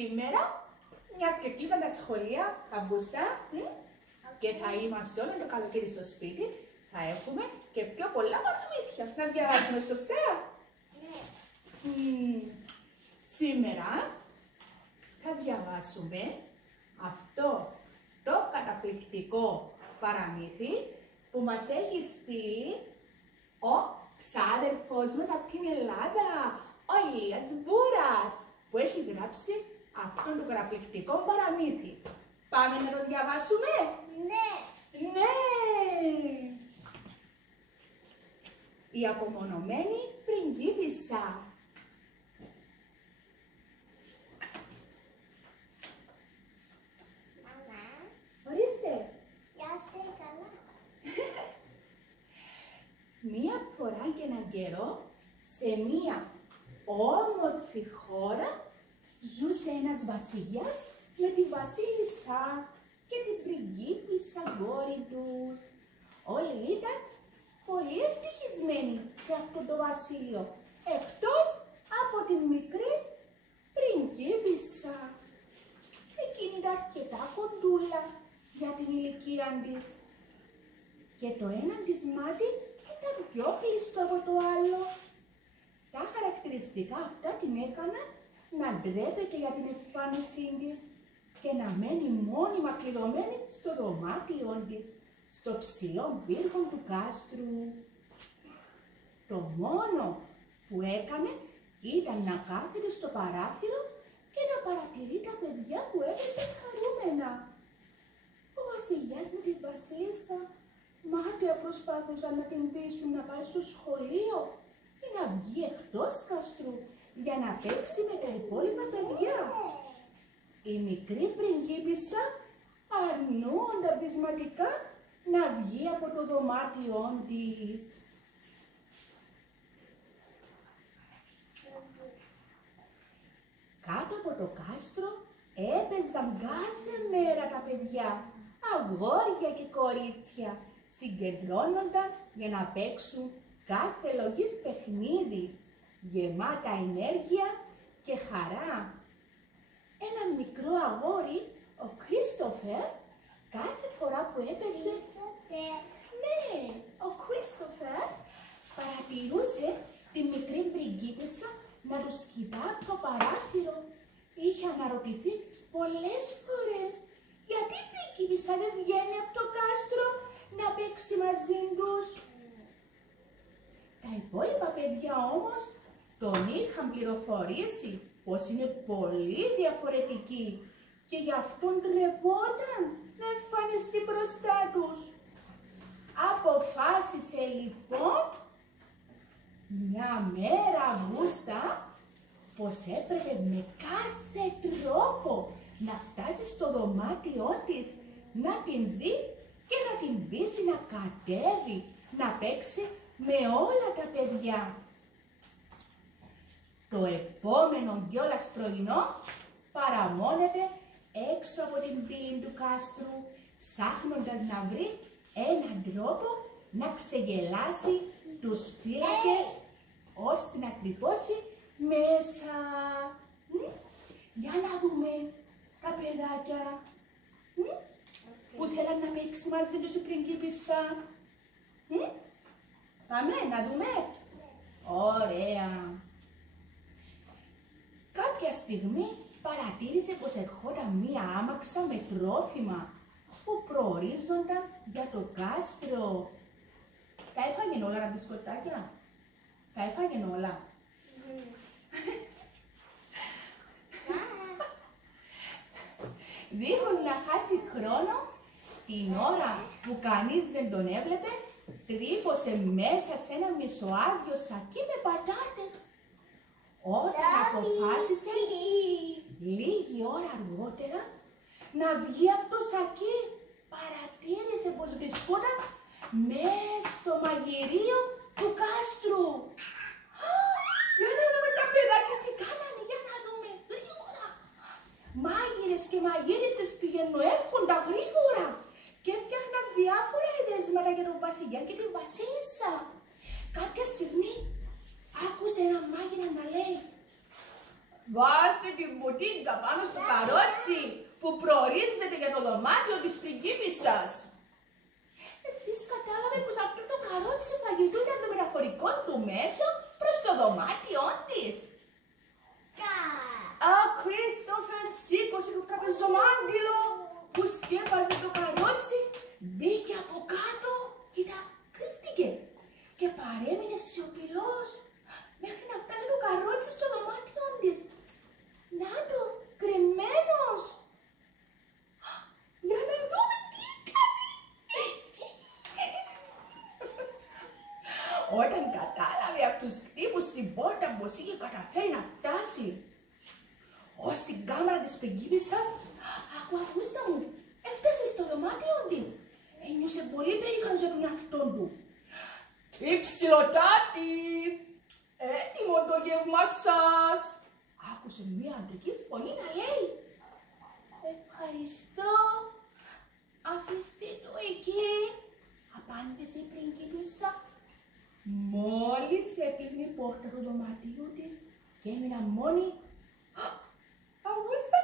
σήμερα, μιας και κλείσαν τα σχολεία, Αυγουστά, και θα είμαστε όλο το καλοκαίρι στο σπίτι, θα έχουμε και πιο πολλά παραμύθια. Να διαβάσουμε σωστά. Ναι. Σήμερα θα διαβάσουμε αυτό το καταπληκτικό παραμύθι που μας έχει στείλει ο ξάδερφος μας από την Ελλάδα, ο Ηλίας Μπούρας, που έχει γράψει αυτό το καταπληκτικό παραμύθι. Πάμε να το διαβάσουμε? Ναι. Ναι! Η απομονωμένη πριγκίπισσα. Μαμά, Ορίστε! είστε καλά. Μία φορά και έναν καιρό, σε μία όμορφη χώρα, ζούσε ένας βασιλιάς με τη βασίλισσα και την πριγκίπισσα κόρη τους. Όλοι ήταν πολύ ευτυχισμένοι σε αυτό το βασίλειο, εκτός από την μικρή πριγκίπισσα. Εκείνη ήταν αρκετά κοντούλα για την ηλικία της και το ένα της μάτι ήταν πιο κλειστό από το άλλο. Τα χαρακτηριστικά αυτά την έκαναν να ντρέπεται για την εμφάνισή της και να μένει μόνιμα κλειδωμένη στο δωμάτιό της, στο ψηλό πύργο του κάστρου. Το μόνο που έκανε ήταν να κάθεται στο παράθυρο και να παρατηρεί τα παιδιά που έπαιζαν χαρούμενα. Ο βασιλιάς με την βασίλισσα μάταια προσπάθουσαν να την πείσουν να πάει στο σχολείο ή να βγει εκτός καστρού για να παίξει με τα υπόλοιπα παιδιά. Η μικρή πριγκίπισσα αρνούονταν πεισματικά να βγει από το δωμάτιό της. Κάτω από το κάστρο έπαιζαν κάθε μέρα τα παιδιά, αγόρια και κορίτσια, συγκεντρώνονταν για να παίξουν κάθε λογής παιχνίδι, γεμάτα ενέργεια και χαρά. Ένα μικρό αγόρι, ο Κρίστοφερ, κάθε φορά που έπαιζε, ναι, ο Κρίστοφερ παρατηρούσε τη μικρή πριγκίπισσα να του κοιτά από το παράθυρο. Είχε αναρωτηθεί πολλές φορές γιατί η πριγκίπισσα δεν βγαίνει από το κάστρο να παίξει μαζί τους. Τα υπόλοιπα παιδιά όμως τον είχαν πληροφορήσει πως είναι πολύ διαφορετική και γι' αυτόν ντρεπόταν να εμφανιστεί μπροστά τους. Αποφάσισε λοιπόν μια μέρα Αυγούστα πως έπρεπε με κάθε τρόπο να φτάσει στο δωμάτιό της, να την δει και να την πείσει να κατέβει, να παίξει με όλα τα παιδιά. Το επόμενο κιόλας πρωινό παραμόνευε έξω από την πύλη του κάστρου, ψάχνοντας να βρει έναν τρόπο να ξεγελάσει τους φύλακες ώστε να κρυφώσει μέσα. Για να δούμε τα παιδάκια που θέλαν να παίξει μαζί τους η πριγκίπισσα. Πάμε να δούμε. Ωραία. Κάποια στιγμή παρατήρησε πως ερχόταν μία άμαξα με τρόφιμα που προορίζονταν για το κάστρο. Τα έφαγε όλα τα μπισκοτάκια? Τα έφαγε όλα? Δίχως να χάσει χρόνο, την ώρα που κανείς δεν τον έβλεπε, τρύπωσε μέσα σε ένα μισοάδιο σακί με πατάτες. Όταν αποφάσισε λίγη ώρα αργότερα να βγει από το σακί, παρατήρησε πως βρισκόταν μες στο μαγειρίο του κάστρου. Για να δούμε τα παιδάκια τι κάνανε, για να δούμε, γρήγορα. Μάγειρες και μαγείριστες πηγαίνουν έρχοντα γρήγορα και έφτιαχναν διάφορα εδέσματα για τον βασιλιά και την βασίλισσα. Κάποια στιγμή άκουσε ένα μάγειρα να λέει Βάλτε την μπουτίγκα πάνω στο καρότσι που προορίζεται για το δωμάτιο της πριγκίπισσας. Ευθύς κατάλαβε πως αυτό το καρότσι φαγητού ήταν το μεταφορικό του μέσο προς το δωμάτιό της. Ο Κρίστοφερ σήκωσε το τραπεζομάντιλο που σκέπαζε το καρότσι, μπήκε από κάτω και τα κρύφτηκε και παρέμεινε σιωπηλός μέχρι να φτάσει το καρότσι στο δωμάτιο της. Να το, κρυμμένος. Για να δούμε τι έκανε. Όταν κατάλαβε από τους χτύπους στην πόρτα πως είχε καταφέρει να φτάσει ως την κάμαρα της πριγκίπισσας, ακούστε μου, έφτασε στο δωμάτιο της. Ένιωσε πολύ περήφανος για τον εαυτό του. Υψηλοτάτη, έτοιμο το γεύμα σας. Άκουσε μία αντρική φωνή να λέει «Ευχαριστώ, αφήστε το εκεί», απάντησε η πριγκίπισσα. Μόλις έκλεισε η πόρτα του δωματίου της και έμεινα μόνη, Αυγούστα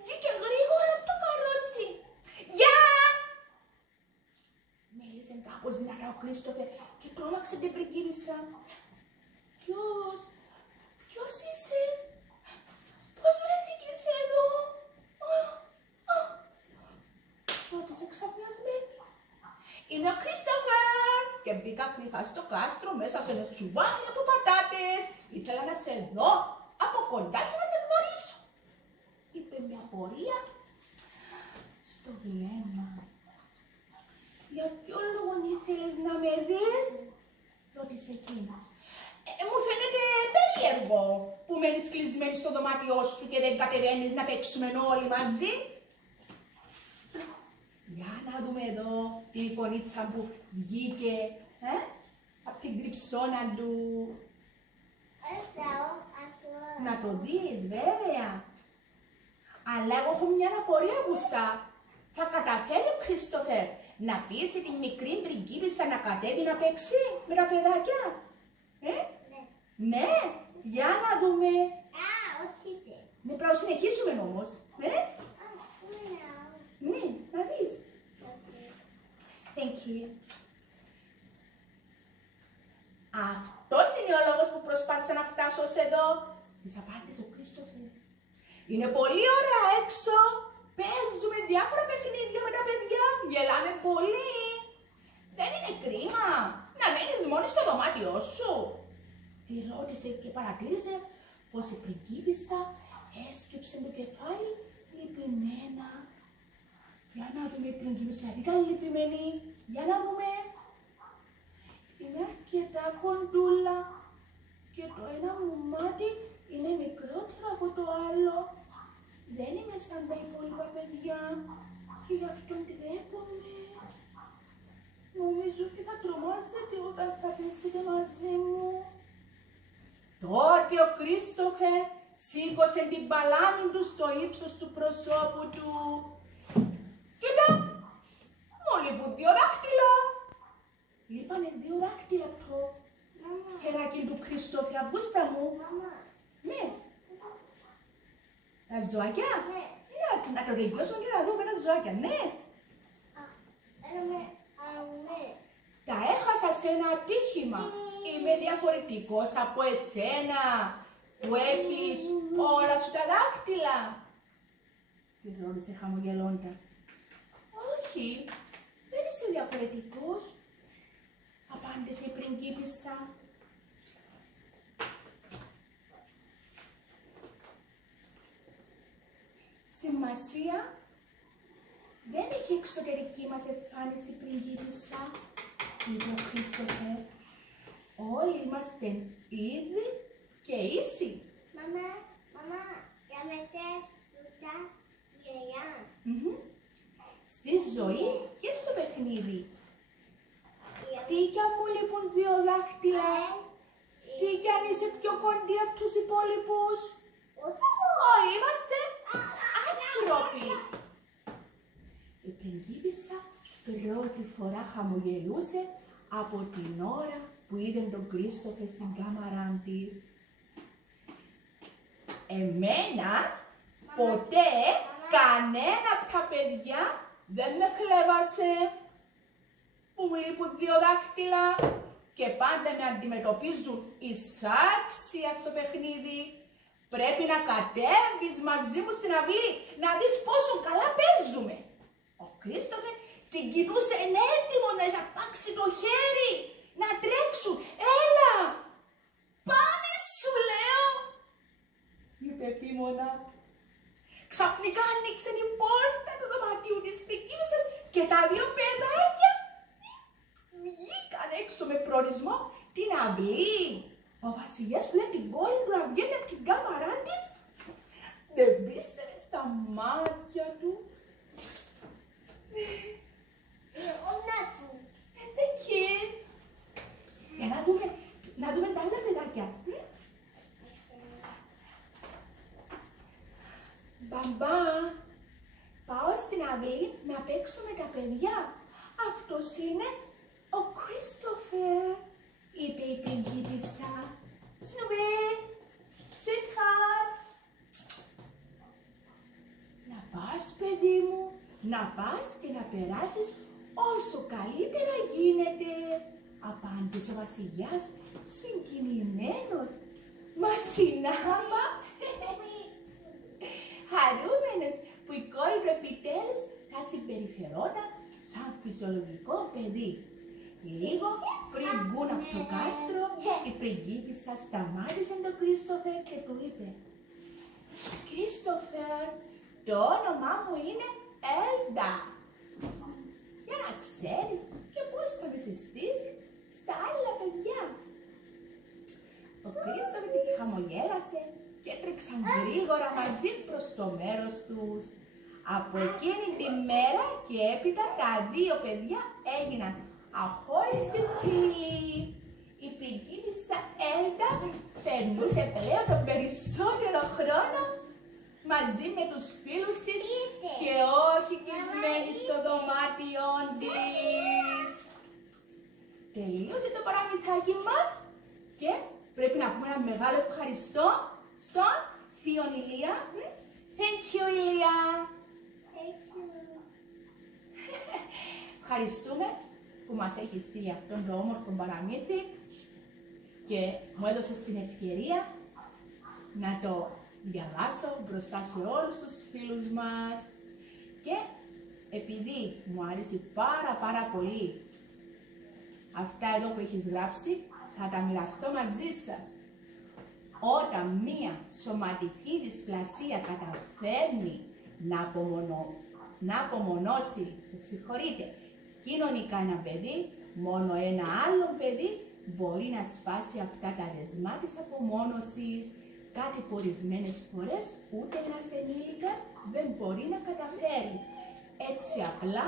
βγήκε γρήγορα από το καρότσι. «Γεια!» μίλησε κάπως δυνατά ο Κρίστοφερ και τρόμαξε την πριγκίπισσα. Ποιος είσαι? Πώς βρέθηκες εδώ? Ρώτησε ξαφνιασμένη. «Είναι ο Κρίστοφερ και μπήκα κρυφά στο κάστρο μέσα σε ένα τσουβάλι από πατάτες. Ήθελα να σε δω από κοντά και να σε γνωρίσω», είπε με απορία στο βλέμμα. «Για ποιο λόγο ήθελες να με δεις?» ρώτησε εκείνα. «Μου φαίνεται περίεργο που μένεις κλεισμένη στο δωμάτιό σου και δεν κατεβαίνεις να παίξουμε όλοι μαζί». Για να δούμε εδώ την εικονίτσα που βγήκε από την κρυψώνα του. Να το δεις, βέβαια. Αλλά εγώ έχω μια απορία, Γουστά. Θα καταφέρει ο Κρίστοφερ να πείσει την μικρή πριγκίπισσα να κατέβει να παίξει με τα παιδάκια? Ναι, για να δούμε. Ναι, πρέπει να συνεχίσουμε όμως. Ναι, να δεις. Thank you. Αυτός είναι ο λόγος που προσπάθησα να φτάσω ως εδώ, της απάντησε ο Κρίστοφερ. Είναι πολύ ωραία έξω. Παίζουμε διάφορα παιχνίδια με τα παιδιά. Γελάμε πολύ. Δεν είναι κρίμα να μένεις μόνη στο δωμάτιό σου? Τη ρώτησε και παρατήρησε πως η πριγκίπισσα έσκυψε το κεφάλι λυπημένα. Για να δούμε η πριγκίπισσα, γιατί ήταν λυπημένη. Για να δούμε. Είναι αρκετά κοντούλα και το ένα μου μάτι είναι μικρότερο από το άλλο. Δεν είμαι σαν τα υπόλοιπα παιδιά και γι' αυτό ντρέπομαι. Νομίζω ότι θα τρομάζετε όταν θα πέσετε μαζί μου. Τότε ο Κρίστοφερ σήκωσε την παλάμη του στο ύψος του προσώπου του. Κοίτα, μου λείπουν 2 δάχτυλα. Λείπανε 2 δάχτυλα από το χεράκι του Κρίστοφερ, Αυγούστα μου. Ναι. Τα ζωάκια. Ναι. Να το τελειώσουμε και να δούμε τα ζωάκια. Ναι. Ναι. Τα έχασα σε ένα ατύχημα. Είμαι διαφορετικός από εσένα που έχεις όλα σου τα δάχτυλα. Τη ρώτησε χαμογελώντας. Όχι, δεν είσαι διαφορετικός, απάντησε η πριγκίπισσα. Σημασία δεν έχει εξωτερική μας εμφάνιση, πριγκίπισσα, είπε ο Κρίστοφερ. Όλοι είμαστε ίδιοι και ίσοι. Μαμά, για μετές τούτας γελιάς. Στη ζωή και στο παιχνίδι. Τι κι αν μου λείπουν 2 δάχτυλα, τι κι αν είσαι πιο κοντή από τους υπόλοιπους, όλοι είμαστε άνθρωποι. Η πριγκίπισσα πρώτη φορά χαμογελούσε από την ώρα που είδε τον Κρίστοφερ στην κάμαρά της. εμένα ποτέ κανένα από τα παιδιά δεν με χλέβασε, που μου λείπουν 2 δάχτυλα και πάντα με αντιμετωπίζουν εισάξια στο παιχνίδι. Πρέπει να κατέβεις μαζί μου στην αυλή, να δεις πόσο καλά παίζουμε. Ο Κρίστοφερ την κοιτούσε έτοιμο να εισαπάξει το χέρι, να τρέξουν. Έλα, πάμε σου λέω, είπε επίμονα. Ξαφνικά άνοιξε η πόρτα του δωματίου της πριγκίπισσας και τα 2 παιδάκια βγήκαν έξω με προορισμό την αυλή. Ο βασιλιάς που είδε την κόρη του να βγαίνει από την κάμαρά της, δεν πίστευε στα μάτια του. Thank you. Για να δούμε τα άλλα παιδάκια. Μπαμπά, πάω στην αυλή να παίξω με τα παιδιά. Αυτός είναι ο Κρίστοφερ, είπε η πριγκίπισσα. Σνουμπί, sweetheart. Να πας, παιδί μου, να πας και να περάσεις όσο καλύτερα γίνεται, απάντησε ο βασιλιάς συγκινημένος. Μα συνάμα, χαρούμενος που η κόρη του επιτέλους θα συμπεριφερόταν σαν φυσιολογικό παιδί. Λίγο πριν βγουν από το κάστρο, η πριγκίπισσα σταμάτησε τον Κρίστοφερ και του είπε: Κρίστοφερ, το όνομά μου είναι Έλντα. Για να ξέρεις και πώς θα με συστήσεις στα άλλα παιδιά. Ο Κρίστοφερ της χαμογέλασε και έτρεξαν γρήγορα μαζί προς το μέρος τους. Από εκείνη τη μέρα και έπειτα τα 2 παιδιά έγιναν αχώριστοι φίλοι. Η πριγκίπισσα Έλντα περνούσε πλέον τον περισσότερο χρόνο μαζί με τους φίλους της και όχι κλεισμένη στο δωμάτιο της. Τελείωσε το παραμυθάκι μας και πρέπει να πούμε ένα μεγάλο ευχαριστώ στον θείον Ηλία. Thank you, Ηλία. Ευχαριστούμε που μας έχει στείλει αυτόν το όμορφο παραμύθι και μου έδωσες την ευκαιρία να το διαβάσω μπροστά σε όλους τους φίλους μας. Και επειδή μου άρεσε πάρα πολύ αυτά εδώ που έχεις γράψει, θα τα μοιραστώ μαζί σας. Όταν μία σωματική δυσπλασία καταφέρνει να απομονώσει, κοινωνικά ένα παιδί, μόνο ένα άλλο παιδί μπορεί να σπάσει αυτά τα δεσμά της απομόνωσης, κάτι που ορισμένες φορές ούτε ένας ενήλικας δεν μπορεί να καταφέρει. Έτσι απλά,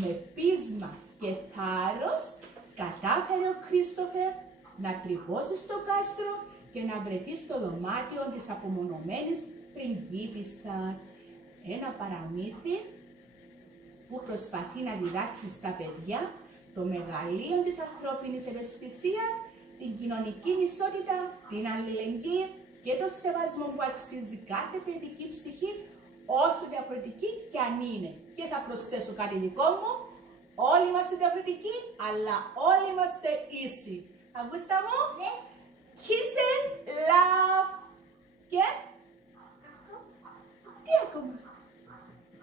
με πείσμα και θάρρος, κατάφερε ο Κρίστοφερ να τρυπώσει στο κάστρο και να βρεθεί στο δωμάτιο της απομονωμένης πριγκίπισσας. Ένα παραμύθι που προσπαθεί να διδάξει στα παιδιά το μεγαλείο της ανθρώπινης ευαισθησίας, την κοινωνική ισότητα, την αλληλεγγύη και το σεβασμό που αξίζει κάθε παιδική ψυχή, όσο διαφορετική κι αν είναι. Και θα προσθέσω κάτι δικό μου, όλοι είμαστε διαφορετικοί, αλλά όλοι είμαστε ίσοι. Αγούστα μου, ναι. Kisses, love και... Τι ακόμα?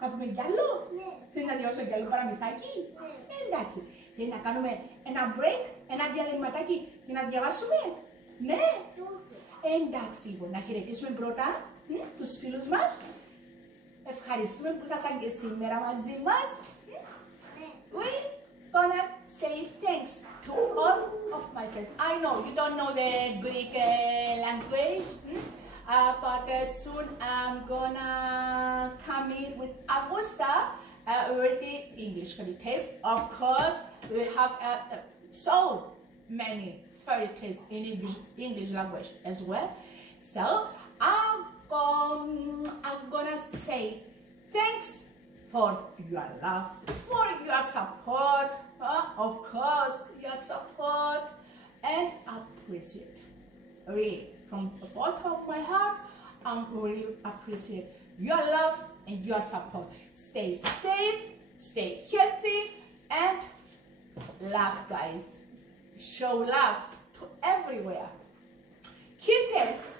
Να πούμε κι άλλο? Ναι. Θέλει να διαβάσω κι άλλο παραμυθάκι? Ναι. Εντάξει. Θέλει να κάνουμε ένα break, ένα διαλυματάκι για να διαβάσουμε? Ναι. Εντάξει, λοιπόν, να χαιρετήσουμε πρώτα τους φίλους μας. Ευχαριστούμε που ήσασταν και σήμερα μαζί μας. We're gonna say thanks to all of my friends. I know you don't know the Greek language, but soon I'm gonna come in with Augusta already English fairy tales. Of course, we have so many fairy tales in English language as well. So I'm gonna say thanks for your love, for your support, of course, your support, and appreciate. Really, from the bottom of my heart, and we really appreciate your love and your support. Stay safe, stay healthy, and love, guys. Show love to everywhere. Kisses.